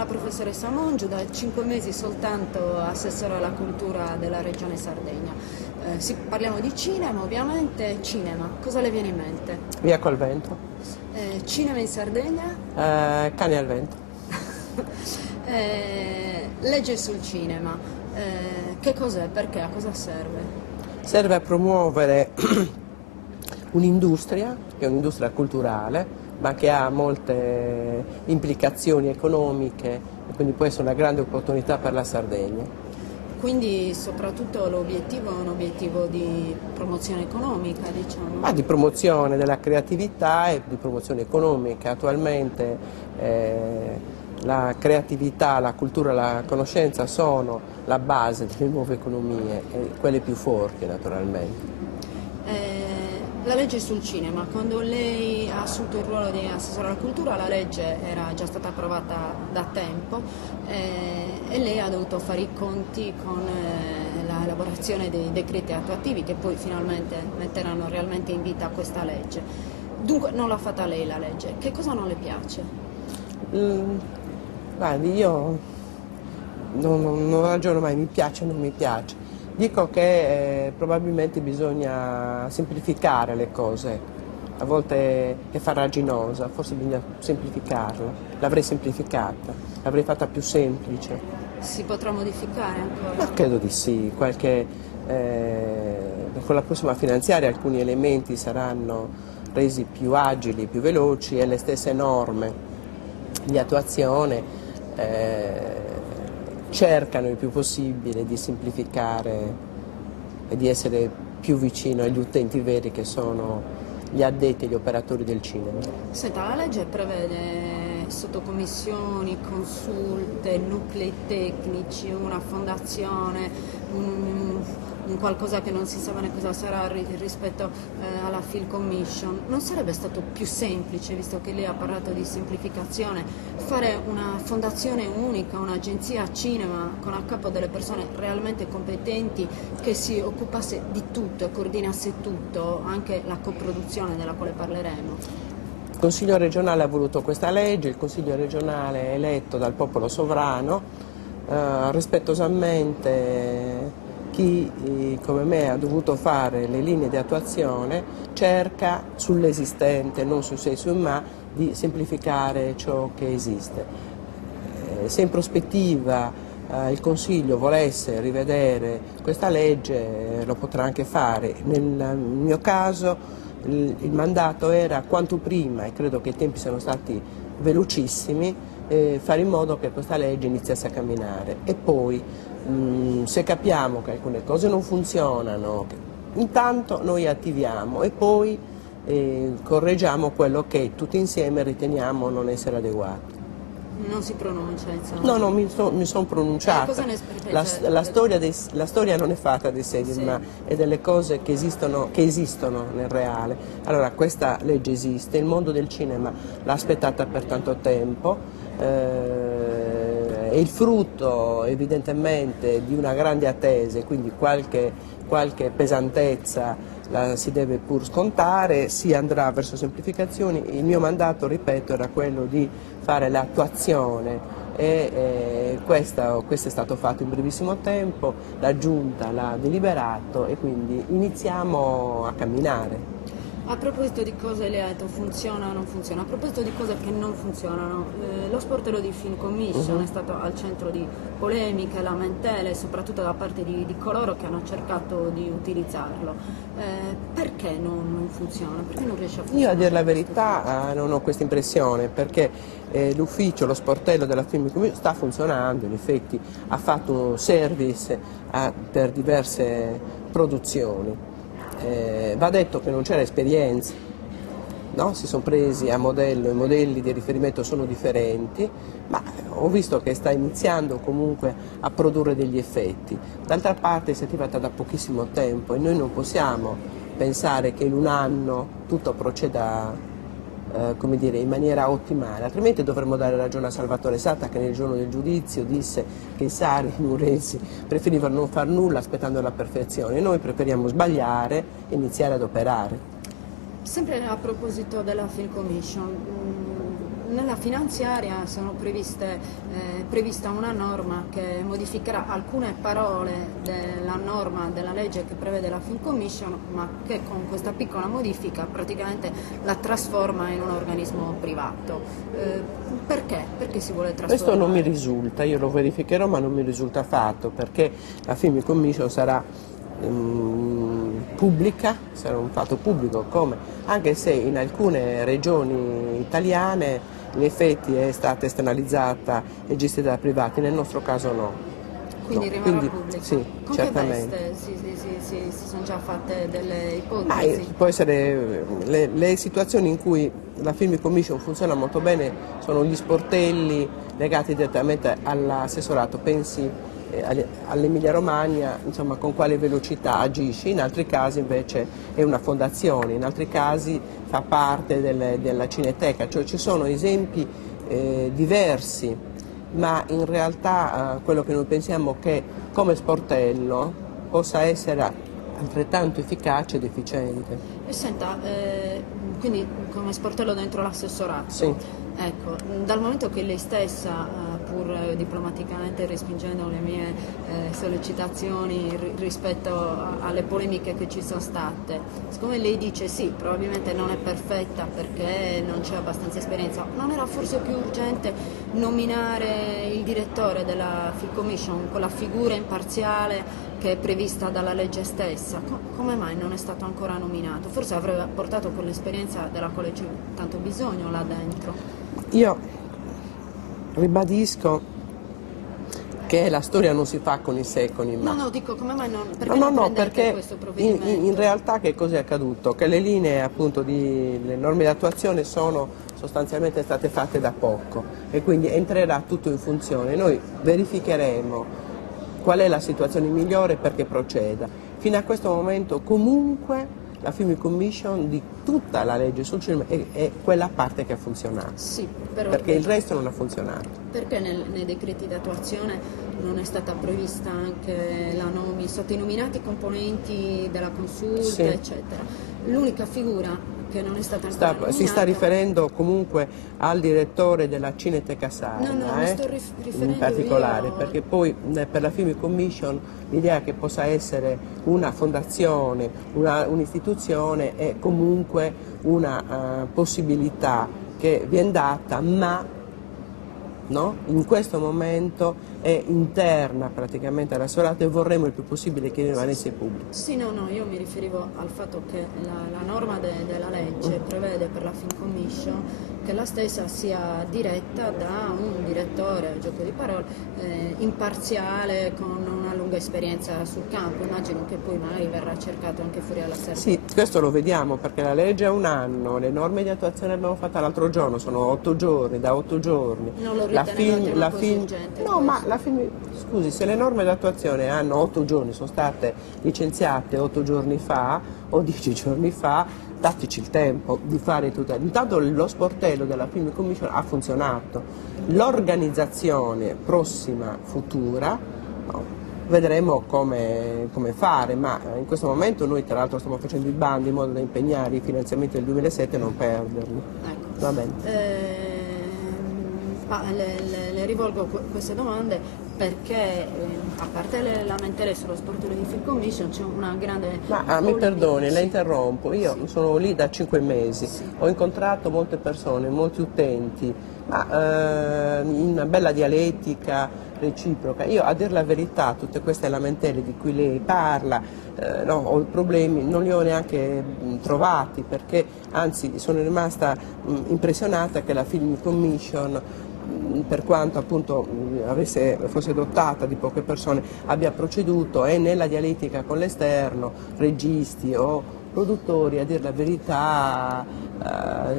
la professoressa Mongiu, da 5 mesi soltanto assessore alla cultura della Regione Sardegna. Parliamo di cinema, ovviamente. Cinema, cosa le viene in mente? Via col vento. Cinema in Sardegna? Cani al vento. Legge sul cinema, che cos'è? Perché? A cosa serve? Serve a promuovere un'industria, che è un'industria culturale, ma che ha molte implicazioni economiche e quindi può essere una grande opportunità per la Sardegna. Quindi soprattutto l'obiettivo è un obiettivo di promozione economica, diciamo? Di promozione della creatività e di promozione economica. Attualmente la creatività, la cultura e la conoscenza sono la base delle nuove economie, e quelle più forti naturalmente. La legge sul cinema, quando lei ha assunto il ruolo di assessore alla cultura, la legge era già stata approvata da tempo e lei ha dovuto fare i conti con l'elaborazione dei decreti attuativi che poi finalmente metteranno realmente in vita questa legge. Dunque non l'ha fatta lei la legge, che cosa non le piace? Guardi, io non ragiono mai, mi piace o non mi piace. Dico che probabilmente bisogna semplificare le cose, a volte è farraginosa, forse bisogna semplificarla. L'avrei semplificata, l'avrei fatta più semplice. Si potrà modificare ancora? Ma credo di sì, con la prossima finanziaria alcuni elementi saranno resi più agili, più veloci e le stesse norme di attuazione cercano il più possibile di semplificare e di essere più vicino agli utenti veri che sono gli addetti e gli operatori del cinema. Senta, la legge prevede sottocommissioni, consulte, nuclei tecnici, una fondazione, un qualcosa che non si sa bene cosa sarà rispetto alla Film Commission. Non sarebbe stato più semplice, visto che lei ha parlato di semplificazione, fare una fondazione unica, un'agenzia cinema con a capo delle persone realmente competenti che si occupasse di tutto e coordinasse tutto, anche la coproduzione della quale parleremo? Il Consiglio regionale ha voluto questa legge, il Consiglio regionale è eletto dal popolo sovrano, rispettosamente chi come me ha dovuto fare le linee di attuazione cerca sull'esistente, non su sé e su ma, di semplificare ciò che esiste. Se in prospettiva il Consiglio volesse rivedere questa legge lo potrà anche fare. Nel mio caso il mandato era quanto prima, e credo che i tempi siano stati velocissimi, fare in modo che questa legge iniziasse a camminare e poi se capiamo che alcune cose non funzionano, intanto noi attiviamo e poi correggiamo quello che tutti insieme riteniamo non essere adeguato. Non si pronuncia, insomma? No, mi son pronunciata. Cosa ne la storia non è fatta dei segni, sì, ma è delle cose che esistono nel reale. Allora, questa legge esiste, il mondo del cinema l'ha aspettata per tanto tempo, è il frutto evidentemente di una grande attesa, quindi qualche pesantezza la si deve pur scontare, si andrà verso semplificazioni. Il mio mandato, ripeto, era quello di fare l'attuazione e questo è stato fatto in brevissimo tempo, la Giunta l'ha deliberato e quindi iniziamo a camminare. A proposito di cose le ha detto funziona o non funziona, a proposito di cose che non funzionano, lo sportello di Film Commission è stato al centro di polemiche, lamentele, soprattutto da parte di coloro che hanno cercato di utilizzarlo. Perché non funziona? Perché non riesce a funzionare? Io a dire la verità non ho questa impressione perché l'ufficio, lo sportello della Film Commission sta funzionando, in effetti ha fatto service per diverse produzioni. Va detto che non c'era esperienza, no? Si sono presi a modello, i modelli di riferimento sono differenti, ma ho visto che sta iniziando comunque a produrre degli effetti. D'altra parte si è attivata da pochissimo tempo e noi non possiamo pensare che in un anno tutto proceda come dire, in maniera ottimale, altrimenti dovremmo dare ragione a Salvatore Satta che nel giorno del giudizio disse che i sari nuresi preferivano non far nulla aspettando la perfezione. Noi preferiamo sbagliare e iniziare ad operare. Sempre a proposito della Film Commission, nella finanziaria sono prevista una norma che modificherà alcune parole della norma della legge che prevede la Film Commission, ma che con questa piccola modifica praticamente la trasforma in un organismo privato. Perché? Perché si vuole trasformare? Questo non mi risulta, io lo verificherò, ma non mi risulta affatto, perché la Film Commission sarà pubblica, sarà un fatto pubblico, anche se in alcune regioni italiane in effetti è stata esternalizzata e gestita da privati, nel nostro caso no. Quindi rimarrà pubblica? Sì, con certamente. Che veste si sono già fatte delle ipotesi? Ma può essere le situazioni in cui la Film Commission funziona molto bene sono gli sportelli legati direttamente all'assessorato, pensi all'Emilia Romagna, insomma, con quale velocità agisce. In altri casi invece è una fondazione, in altri casi fa parte della Cineteca, cioè ci sono esempi diversi, ma in realtà quello che noi pensiamo che come sportello possa essere altrettanto efficace ed efficiente. E senta, quindi come sportello dentro l'assessorato? Sì. Ecco, dal momento che lei stessa, pur diplomaticamente respingendo le mie sollecitazioni rispetto alle polemiche che ci sono state, siccome lei dice sì, probabilmente non è perfetta perché non c'è abbastanza esperienza, non era forse più urgente nominare il direttore della Film Commission, quella figura imparziale che è prevista dalla legge stessa? Come mai non è stato ancora nominato? Forse avrebbe portato quell'esperienza della quale c'è tanto bisogno là dentro. Io ribadisco che la storia non si fa con i se e con i ma. No, dico come mai non prendete perché questo provvedimento? in realtà che cosa è accaduto? Che le linee appunto le norme di attuazione sono sostanzialmente state fatte da poco e quindi entrerà tutto in funzione. Noi verificheremo qual è la situazione migliore perché proceda. Fino a questo momento comunque la Film Commission di tutta la legge sul cinema è quella parte che ha funzionato, sì, però perché il resto non ha funzionato. Perché nei decreti di attuazione non è stata prevista anche la nomina, sotto i nominati componenti della consulta, sì, eccetera. L'unica figura che non è stata ancora nominata... Si sta riferendo comunque al direttore della Cineteca Sarda, no, mi sto riferendo in particolare, io... perché poi per la Film Commission l'idea che possa essere una fondazione, un'istituzione è comunque una possibilità che viene data, ma no? In questo momento è interna praticamente all'assessorato e vorremmo il più possibile che rimanesse pubblico. Sì, no, io mi riferivo al fatto che la norma della legge prevede per la Film Commission che la stessa sia diretta da un direttore, gioco di parole, imparziale, con una lunga esperienza sul campo. Immagino che poi magari verrà cercato anche fuori alla sera. Sì, questo lo vediamo perché la legge ha un anno, le norme di attuazione abbiamo fatto l'altro giorno, sono 8 giorni, da 8 giorni. Non lo ritenete così urgente? No, ma scusi, se le norme d'attuazione hanno 8 giorni, sono state licenziate 8 giorni fa o 10 giorni fa, dateci il tempo di fare tutto. Intanto lo sportello della Film Commission ha funzionato, l'organizzazione prossima, futura, no, vedremo come fare, ma in questo momento noi tra l'altro stiamo facendo i bandi in modo da impegnare i finanziamenti del 2007 e non perderli. Ecco. Va bene. Le rivolgo queste domande perché a parte le lamentele sullo sportello di Film Commission c'è una grande... Mi perdoni, la interrompo, io sono lì da 5 mesi, ho incontrato molte persone, molti utenti, in una bella dialettica reciproca. Io a dire la verità tutte queste lamentele di cui lei parla, ho problemi, non li ho neanche trovati perché anzi sono rimasta impressionata che la Film Commission, per quanto appunto fosse dotata di poche persone, abbia proceduto e nella dialettica con l'esterno, registi o produttori, a dire la verità,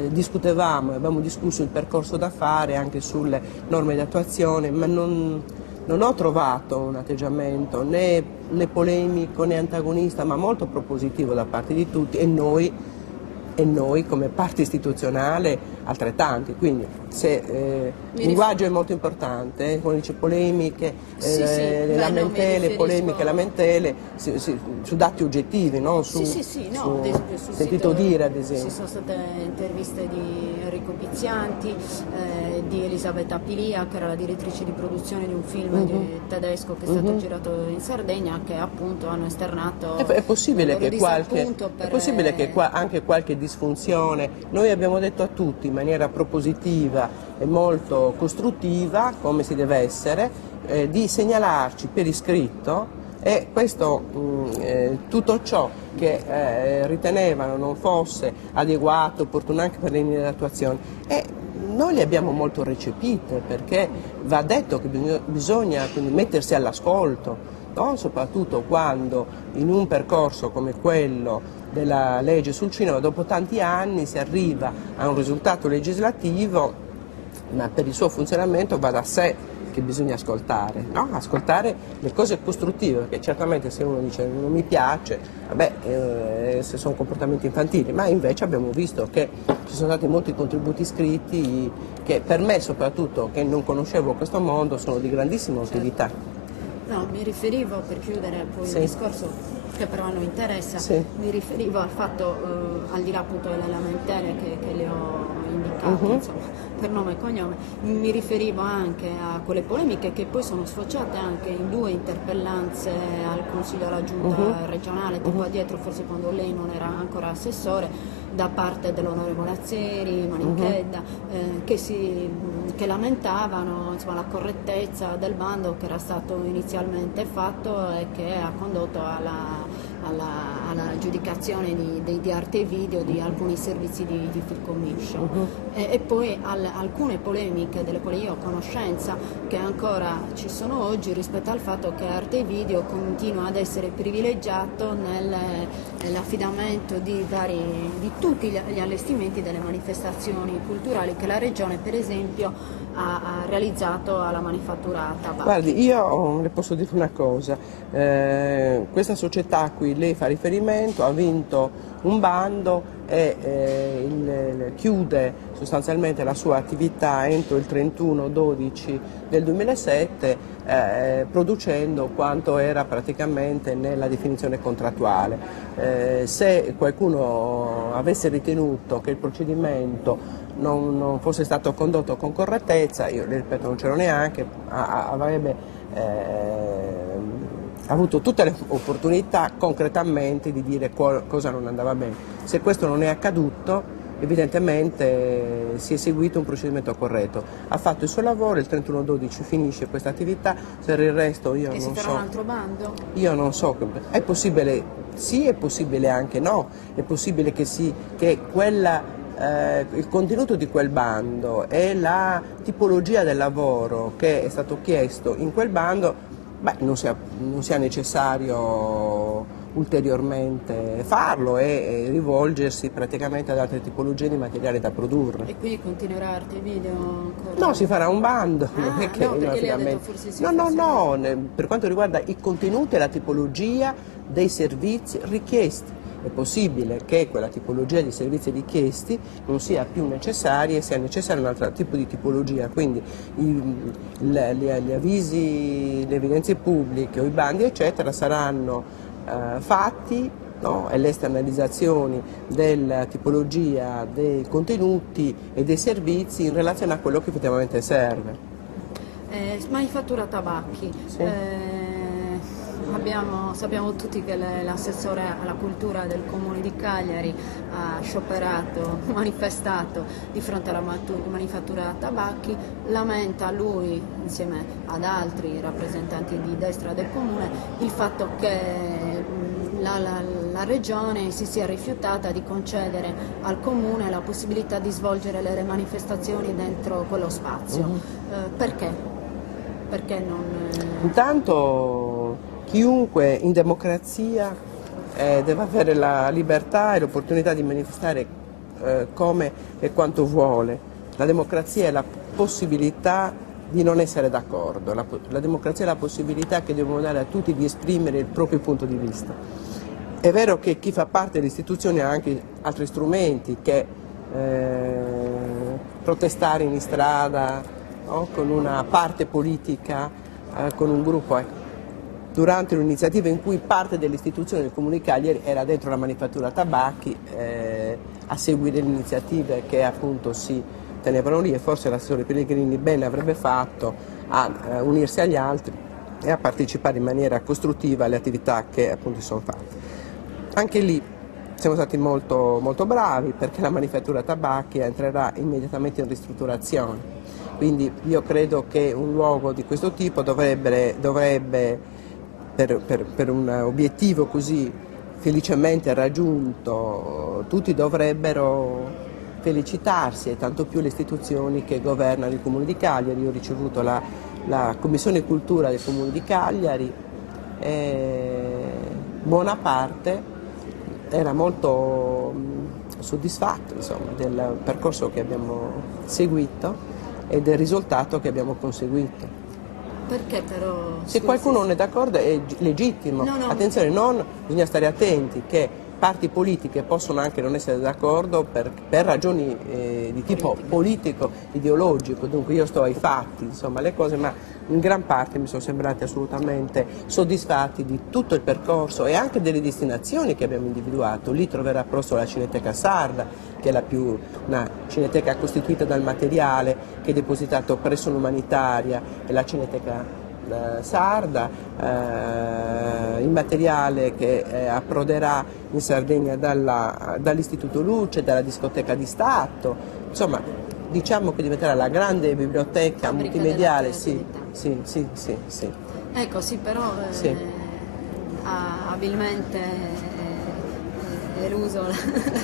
discutevamo, abbiamo discusso il percorso da fare anche sulle norme di attuazione, ma non ho trovato un atteggiamento né polemico né antagonista, ma molto propositivo da parte di tutti e noi come parte istituzionale altrettanti, quindi se linguaggio è molto importante, come dice polemiche, lamentele, su dati oggettivi, non su, no, sul sentito sito dire ad esempio. ci sono state interviste di Enrico Pizzianti, di Elisabetta Pilia, che era la direttrice di produzione di un film tedesco che è stato girato in Sardegna, che appunto hanno esternato è possibile che anche qualche disfunzione, noi abbiamo detto a tutti in maniera propositiva e molto costruttiva, come si deve essere, di segnalarci per iscritto, e questo tutto ciò che ritenevano non fosse adeguato, opportuno anche per le linee di attuazione. E noi le abbiamo molto recepite, perché va detto che bisogna quindi mettersi all'ascolto, no? Soprattutto quando in un percorso come quello della legge sul cinema, dopo tanti anni si arriva a un risultato legislativo, ma per il suo funzionamento va da sé che bisogna ascoltare, no? Ascoltare le cose costruttive, perché certamente se uno dice non mi piace, vabbè, se sono comportamenti infantili, ma invece abbiamo visto che ci sono stati molti contributi scritti che per me soprattutto, che non conoscevo questo mondo, sono di grandissima utilità. No, mi riferivo, per chiudere poi il discorso che però a noi interessa, mi riferivo al fatto, al di là appunto delle lamentele che le ho indicato, insomma, per nome e cognome, mi riferivo anche a quelle polemiche che poi sono sfociate anche in 2 interpellanze al Consiglio, alla Giunta regionale, tempo addietro, forse quando lei non era ancora assessore, da parte dell'onorevole Azzeri, Manichedda, che lamentavano, insomma, la correttezza del bando che era stato inizialmente fatto e che ha condotto alla giudicazione di arte e video di alcuni servizi di Film Commission, e poi alcune polemiche delle quali io ho conoscenza, che ancora ci sono oggi, rispetto al fatto che arte e video continua ad essere privilegiato nell'affidamento di tutti gli allestimenti delle manifestazioni culturali che la Regione, per esempio, ha realizzato alla Manifatturata. Guardi, io le posso dire una cosa, questa società a cui lei fa riferimento ha vinto un bando e chiude sostanzialmente la sua attività entro il 31/12 del 2007, producendo quanto era praticamente nella definizione contrattuale. Se qualcuno avesse ritenuto che il procedimento non fosse stato condotto con correttezza, io le ripeto, non c'ero neanche, avrebbe avuto tutte le opportunità concretamente di dire cosa non andava bene. Se questo non è accaduto, evidentemente si è seguito un procedimento corretto. Ha fatto il suo lavoro, il 31/12 finisce questa attività, per il resto io non so. E si farà un altro bando? Io non so, è possibile sì, è possibile anche no, è possibile che il contenuto di quel bando e la tipologia del lavoro che è stato chiesto in quel bando, non sia necessario ulteriormente farlo e rivolgersi praticamente ad altre tipologie di materiale da produrre. E quindi continuerà arte e video ancora? No, si farà un bando. No, perché lei ha detto forse sì. No, per quanto riguarda i contenuti e la tipologia dei servizi richiesti. È possibile che quella tipologia di servizi richiesti non sia più necessaria e sia necessaria un altro tipo di tipologia, quindi gli avvisi, le evidenze pubbliche o i bandi eccetera saranno fatti, no? E le esternalizzazioni della tipologia dei contenuti e dei servizi in relazione a quello che effettivamente serve. Manifattura tabacchi. Sì. Sappiamo tutti che l'assessore alla cultura del Comune di Cagliari ha scioperato, manifestato di fronte alla manifattura tabacchi, lamenta lui insieme ad altri rappresentanti di destra del Comune il fatto che la Regione si sia rifiutata di concedere al Comune la possibilità di svolgere le manifestazioni dentro quello spazio. Perché? Perché non... Intanto chiunque in democrazia deve avere la libertà e l'opportunità di manifestare come e quanto vuole. La democrazia è la possibilità di non essere d'accordo, la democrazia è la possibilità che dobbiamo dare a tutti di esprimere il proprio punto di vista. È vero che chi fa parte delle istituzioni ha anche altri strumenti che protestare in strada, no? Con una parte politica, con un gruppo. Ecco. Durante un'iniziativa in cui parte dell'istituzione del Comune di Cagliari era dentro la manifattura tabacchi, a seguire le iniziative che appunto si tenevano lì, e forse l'assessore Pellegrini bene avrebbe fatto a unirsi agli altri e a partecipare in maniera costruttiva alle attività che appunto sono fatte. Anche lì siamo stati molto, molto bravi, perché la manifattura tabacchi entrerà immediatamente in ristrutturazione, quindi io credo che un luogo di questo tipo dovrebbe per un obiettivo così felicemente raggiunto, tutti dovrebbero felicitarsi, e tanto più le istituzioni che governano il Comune di Cagliari. Io ho ricevuto la Commissione Cultura del Comune di Cagliari, buona parte era molto soddisfatto, insomma, del percorso che abbiamo seguito e del risultato che abbiamo conseguito. Perché però? Se qualcuno non è d'accordo è legittimo. No. Attenzione, bisogna stare attenti che parti politiche possono anche non essere d'accordo per ragioni di tipo politico, ideologico, dunque io sto ai fatti, insomma, le cose, ma in gran parte mi sono sembrati assolutamente soddisfatti di tutto il percorso e anche delle destinazioni che abbiamo individuato. Lì troverà posto la Cineteca Sarda, che è una cineteca costituita dal materiale che è depositato presso l'umanitaria, e la Cineteca Sarda, il materiale che approderà in Sardegna dall'Istituto Luce, dalla discoteca di Stato, insomma diciamo che diventerà la grande biblioteca Fabbrica multimediale, sì. Ecco, sì, però ha abilmente eluso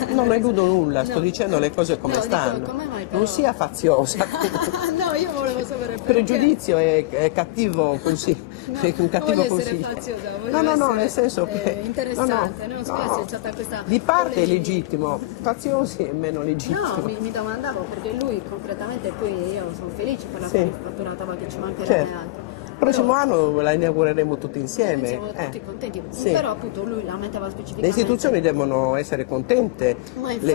Non eludo nulla, sto dicendo le cose come stanno. Dico, come mai però? Non sia faziosa. No, io volevo sapere perché. Pregiudizio è cattivo così, è un cattivo voglio essere consiglio. faziosa, No, essere, nel senso che interessante, no, spesso c'è stata questa di parte è polemica. legittimo, faziosi è meno legittimo. No, mi domandavo perché lui concretamente, poi io sono felice per la manifattura tabacchi, ci mancherebbe altro. Il prossimo anno la inaugureremo tutti insieme. Siamo tutti contenti, Sì. Però appunto lui lamentava specificamente. Le istituzioni devono essere contente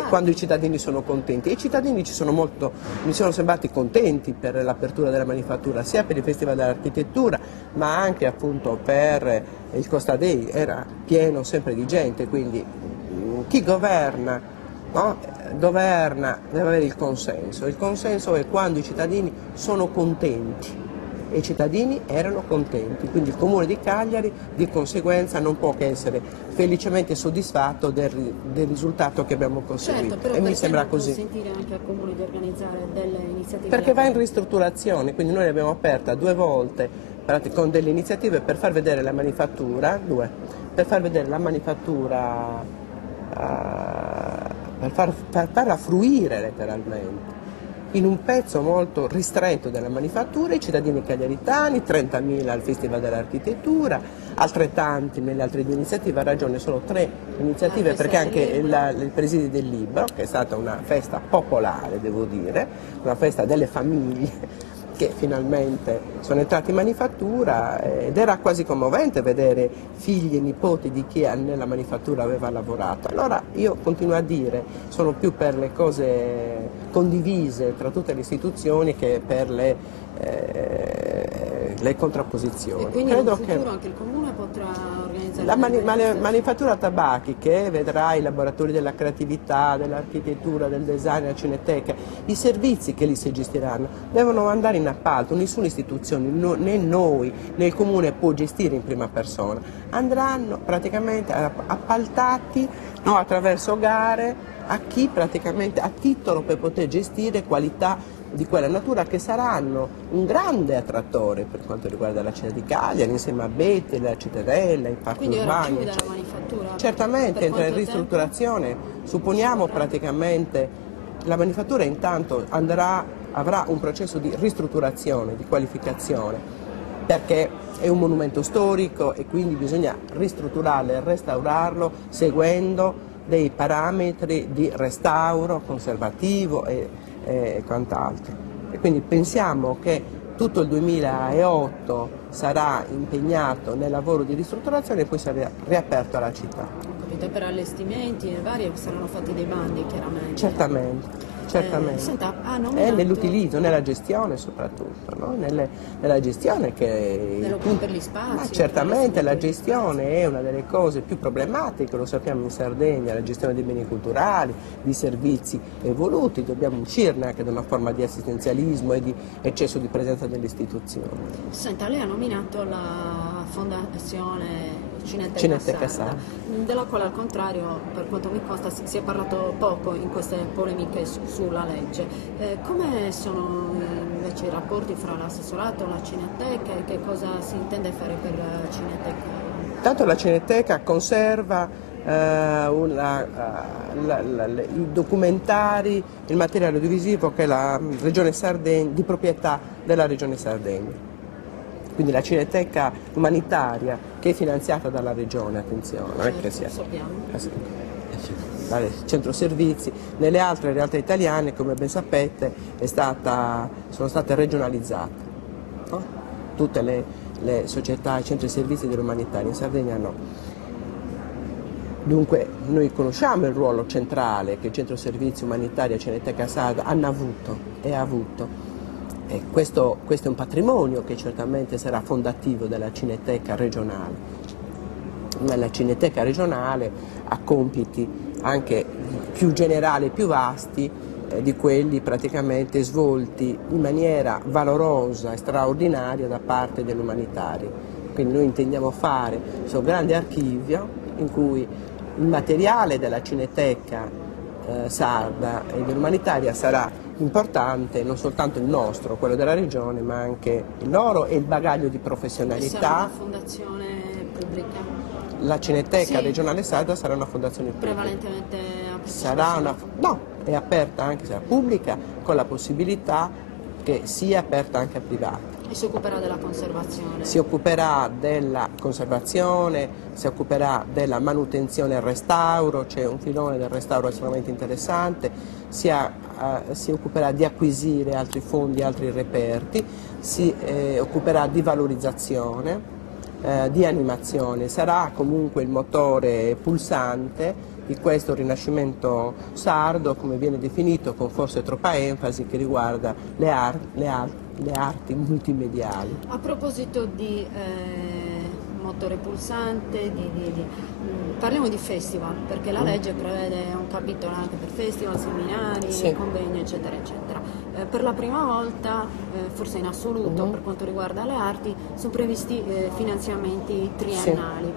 quando i cittadini sono contenti, e i cittadini mi sono sembrati contenti per l'apertura della manifattura, sia per il Festival dell'Architettura ma anche appunto per il Costa Dei, era pieno sempre di gente, quindi chi governa, no? Governa, deve avere il consenso è quando i cittadini sono contenti. E i cittadini erano contenti, quindi il Comune di Cagliari di conseguenza non può che essere felicemente soddisfatto del risultato che abbiamo conseguito. Certo, però e mi sembra così. Consentire anche al Comune di organizzare delle iniziative? Perché va in ristrutturazione, quindi noi l'abbiamo aperta 2 volte con delle iniziative per far vedere la manifattura, per farla fruire letteralmente. In un pezzo molto ristretto della manifattura, i cittadini cagliaritani, 30.000 al Festival dell'Architettura, altrettanti nelle altre 2 iniziative. Ha ragione, sono 3 iniziative, perché anche il Presidio del Libro, che è stata una festa popolare, devo dire, una festa delle famiglie, che finalmente sono entrati in manifattura, ed era quasi commovente vedere figli e nipoti di chi nella manifattura aveva lavorato. Allora io continuo a dire, sono più per le cose condivise tra tutte le istituzioni che per le contrapposizioni. E quindi in futuro anche il Comune potrà organizzare la manifattura tabacchi, che vedrà i laboratori della creatività, dell'architettura, del design, la cineteca, i servizi che lì si gestiranno devono andare in appalto. Nessuna istituzione, né noi né il Comune può gestire in prima persona, andranno praticamente appaltati, no, attraverso gare a chi praticamente ha titolo per poter gestire qualità di quella natura, che saranno un grande attrattore per quanto riguarda la città di Cagliari, insieme a Betti, la Cittadella, i parchi urbani. Quindi ora chiude la manifattura? Certamente entra in ristrutturazione, supponiamo praticamente la manifattura intanto avrà un processo di ristrutturazione, di qualificazione, perché è un monumento storico e quindi bisogna ristrutturarlo e restaurarlo seguendo dei parametri di restauro conservativo e quant'altro. E quindi pensiamo che tutto il 2008 sarà impegnato nel lavoro di ristrutturazione e poi sarà riaperto alla città. Ho capito, per allestimenti e varie saranno fatti dei bandi chiaramente. Certamente. Certamente. Senta, E nell'utilizzo, nella gestione soprattutto, no? Nella gestione che... per gli spazi. Ma certamente la gestione è una delle cose più problematiche, lo sappiamo in Sardegna, la gestione dei beni culturali, di servizi evoluti, dobbiamo uscirne anche da una forma di assistenzialismo e di eccesso di presenza delle istituzioni. Senta, lei ha nominato la fondazione Cineteca Sarda, della quale al contrario, per quanto mi consta, si è parlato poco in queste polemiche sulla legge. Come sono invece i rapporti fra l'assessorato e la Cineteca e che cosa si intende fare per la Cineteca? Tanto la Cineteca conserva i documentari, il materiale audiovisivo che è la Regione Sardegna, di proprietà della Regione Sardegna. Quindi la Cineteca umanitaria che è finanziata dalla Regione, attenzione, non è che sia. Centro servizi, nelle altre realtà italiane, come ben sapete, sono state regionalizzate. No? Tutte le società, i centri servizi dell'umanitaria, in Sardegna no. Dunque noi conosciamo il ruolo centrale che il Centro Servizi Umanitari e Cineteca Sarda hanno avuto e ha avuto. E questo è un patrimonio che certamente sarà fondativo della Cineteca regionale. Ma la Cineteca regionale ha compiti anche più generali e più vasti di quelli praticamente svolti in maniera valorosa e straordinaria da parte dell'umanitario. Quindi noi intendiamo fare questo grande archivio in cui il materiale della Cineteca sarda e dell'umanitaria sarà importante, non soltanto il nostro, quello della regione, ma anche il loro e il bagaglio di professionalità. Sarà una fondazione pubblica? La Cineteca regionale sarda sarà una fondazione pubblica. Prevalentemente no, è aperta anche, sarà pubblica, con la possibilità che sia aperta anche a privati. E si occuperà della conservazione? Si occuperà della conservazione, si occuperà della manutenzione e restauro, c'è un filone del restauro estremamente interessante, si occuperà di acquisire altri fondi, altri reperti, si occuperà di valorizzazione, di animazione, sarà comunque il motore pulsante di questo rinascimento sardo, come viene definito con forse troppa enfasi, che riguarda le arti multimediali. A proposito di motore pulsante, parliamo di festival, perché la legge prevede un capitolo anche per festival, seminari, convegni, eccetera, eccetera. Per la prima volta, forse in assoluto, per quanto riguarda le arti, sono previsti finanziamenti triennali.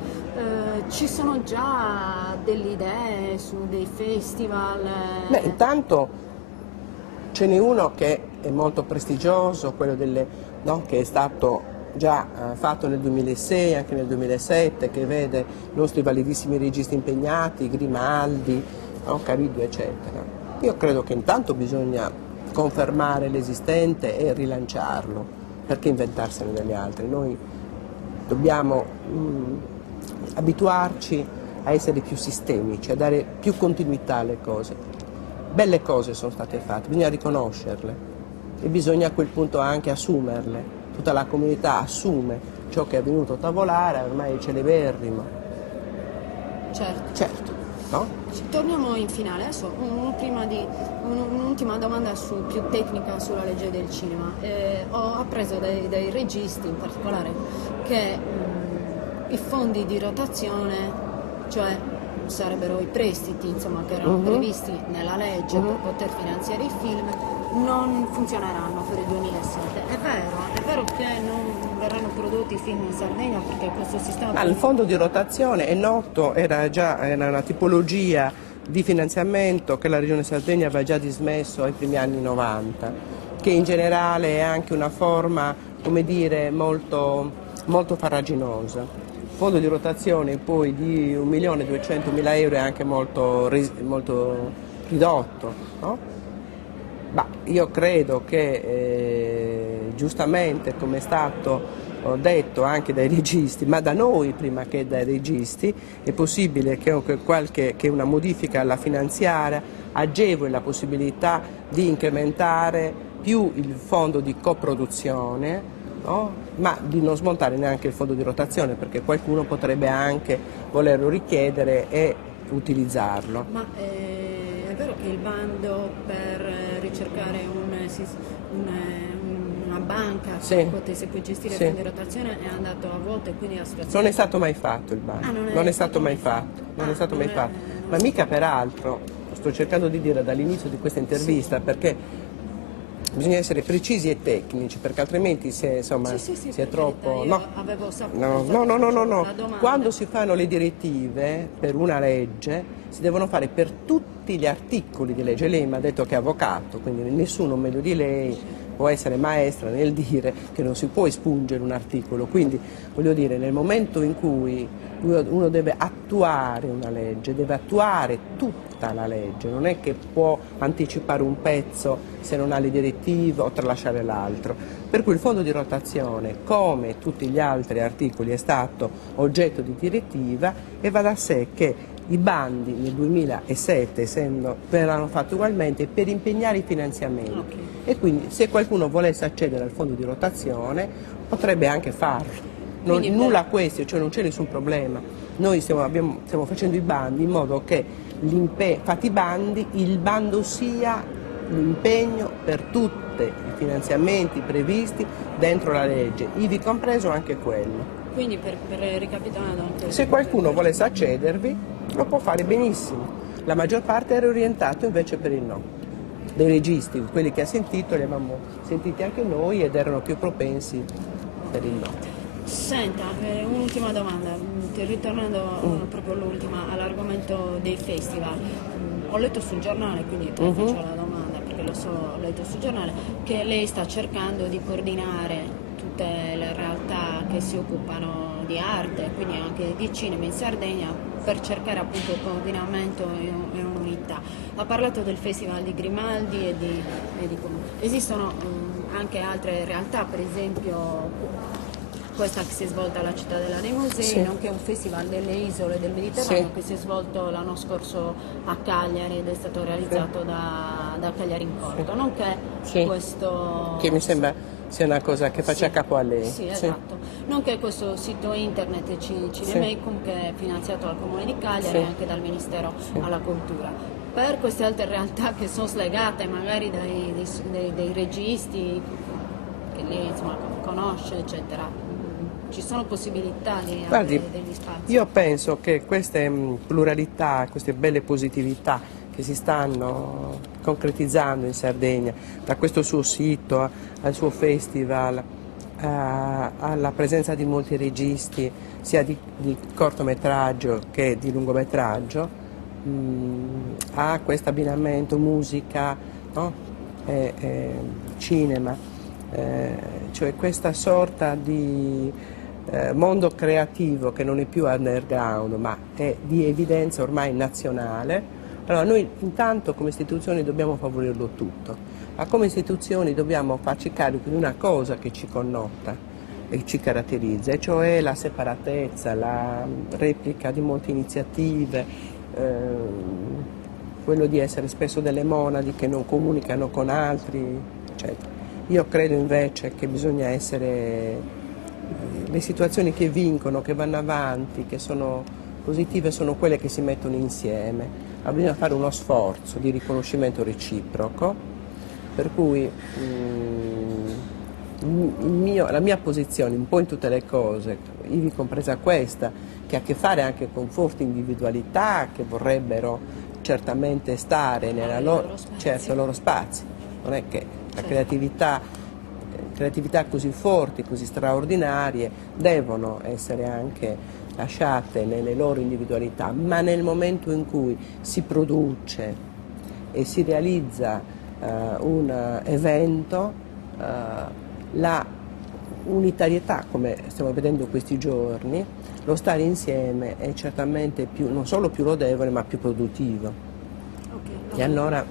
Ci sono già delle idee su dei festival? Beh, intanto ce n'è uno che è molto prestigioso, quello che è stato già fatto nel 2006, anche nel 2007, che vede i nostri validissimi registi impegnati, Grimaldi, Caridio, eccetera. Io credo che intanto bisogna confermare l'esistente e rilanciarlo, perché inventarsene degli altri. Noi dobbiamo abituarci a essere più sistemici, a dare più continuità alle cose. Belle cose sono state fatte, bisogna riconoscerle e bisogna a quel punto anche assumerle. Tutta la comunità assume ciò che è avvenuto a Tavolara, ormai è celeberrimo. Certo. No? Torniamo in finale, adesso un'ultima domanda più tecnica sulla legge del cinema. Ho appreso dai registi in particolare che i fondi di rotazione, cioè sarebbero i prestiti che erano previsti nella legge per poter finanziare i film, non funzioneranno per il 2007. È vero che non verranno prodotti film in Sardegna perché questo sistema... Il fondo di rotazione è noto, era una tipologia di finanziamento che la Regione Sardegna aveva già dismesso ai primi anni 90, che in generale è anche una forma, come dire, molto, molto farraginosa. Il fondo di rotazione poi di 1.200.000 euro è anche molto ridotto, no? Ma io credo che giustamente, come è stato detto anche dai registi, ma da noi prima che dai registi, è possibile che una modifica alla finanziaria agevoli la possibilità di incrementare più il fondo di coproduzione, no? Ma di non smontare neanche il fondo di rotazione, perché qualcuno potrebbe anche volerlo richiedere e utilizzarlo. Ma è vero che il bando per ricercare una banca Sì, che potesse poi gestire il sì. fondo di rotazione è andato a vuoto, e quindi la situazione... Non è stato mai fatto il bando, non è stato mai fatto, non è stato mai fatto. Ma mica peraltro, sto cercando di dire dall'inizio di questa intervista, perché bisogna essere precisi e tecnici, perché altrimenti si è, insomma, si è troppo... Io avevo saputo, No. la domanda. Quando si fanno le direttive per una legge si devono fare per tutti gli articoli di legge. Lei mi ha detto che è avvocato, quindi nessuno meglio di lei può essere maestra nel dire che non si può espungere un articolo. Quindi voglio dire, nel momento in cui uno deve attuare una legge, deve attuare tutta la legge, non è che può anticipare un pezzo se non ha le direttive o tralasciare l'altro. Per cui il fondo di rotazione, come tutti gli altri articoli, è stato oggetto di direttiva, e va da sé che i bandi nel 2007 verranno fatti ugualmente per impegnare i finanziamenti. Okay. E quindi se qualcuno volesse accedere al fondo di rotazione potrebbe anche farlo. Nulla a questo, cioè non c'è nessun problema. Noi stiamo facendo i bandi in modo che fatti i bandi, il bando sia l'impegno per tutti i finanziamenti previsti dentro la legge, ivi compreso anche quello. Quindi per ricapitolare anche... Se qualcuno volesse accedervi lo può fare benissimo. La maggior parte era orientato invece per il no. Dei registi, quelli che ha sentito, li avevamo sentiti anche noi ed erano più propensi per il no. Senta, un'ultima domanda, ritornando proprio all'argomento dei festival. Ho letto sul giornale, quindi faccio la domanda perché lo so, ho letto sul giornale, che lei sta cercando di coordinare tutte le realtà che si occupano di arte, quindi anche di cinema in Sardegna, per cercare appunto il coordinamento e un'unità. Ha parlato del Festival di Grimaldi e di esistono anche altre realtà, per esempio questa che si è svolta alla Città della dei Musei, Sì. nonché un festival delle isole del Mediterraneo, Sì. che si è svolto l'anno scorso a Cagliari ed è stato realizzato da Cagliari in Porto, nonché Sì. questo... Che mi sembra sia una cosa che faccia capo a lei. Sì, esatto. Nonché questo sito internet Cinemecum, che è finanziato dal Comune di Cagliari e anche dal Ministero alla Cultura. Per queste altre realtà che sono slegate magari dei registi che lei insomma conosce, eccetera, ci sono possibilità di Guardi, avere degli spazi? io penso che queste pluralità, queste belle positività che si stanno concretizzando in Sardegna, da questo suo sito al suo festival, alla presenza di molti registi, sia di cortometraggio che di lungometraggio, a questo abbinamento musica, no? Cinema, cioè questa sorta di mondo creativo che non è più underground ma è di evidenza ormai nazionale. Allora noi intanto come istituzioni dobbiamo favorirlo tutto, ma come istituzioni dobbiamo farci carico di una cosa che ci connota e ci caratterizza, e cioè la separatezza, la replica di molte iniziative, quello di essere spesso delle monadi che non comunicano con altri, eccetera. Io credo invece che bisogna essere le situazioni che vincono, che vanno avanti, che sono positive, sono quelle che si mettono insieme. Ma bisogna fare uno sforzo di riconoscimento reciproco, per cui la mia posizione un po' in tutte le cose, ivi compresa questa, che ha a che fare anche con forti individualità che vorrebbero certamente stare nella loro spazio. Non è che la creatività così forti, così straordinarie, devono essere anche lasciate nelle loro individualità, ma nel momento in cui si produce e si realizza un evento, la unitarietà, come stiamo vedendo questi giorni, lo stare insieme è certamente non solo più lodevole ma più produttivo. E allora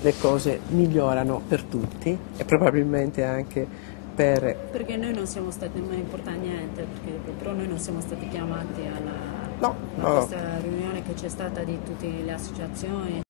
le cose migliorano per tutti e probabilmente anche Perché noi non siamo stati mai portati a niente, però noi non siamo stati chiamati a questa riunione che c'è stata di tutte le associazioni.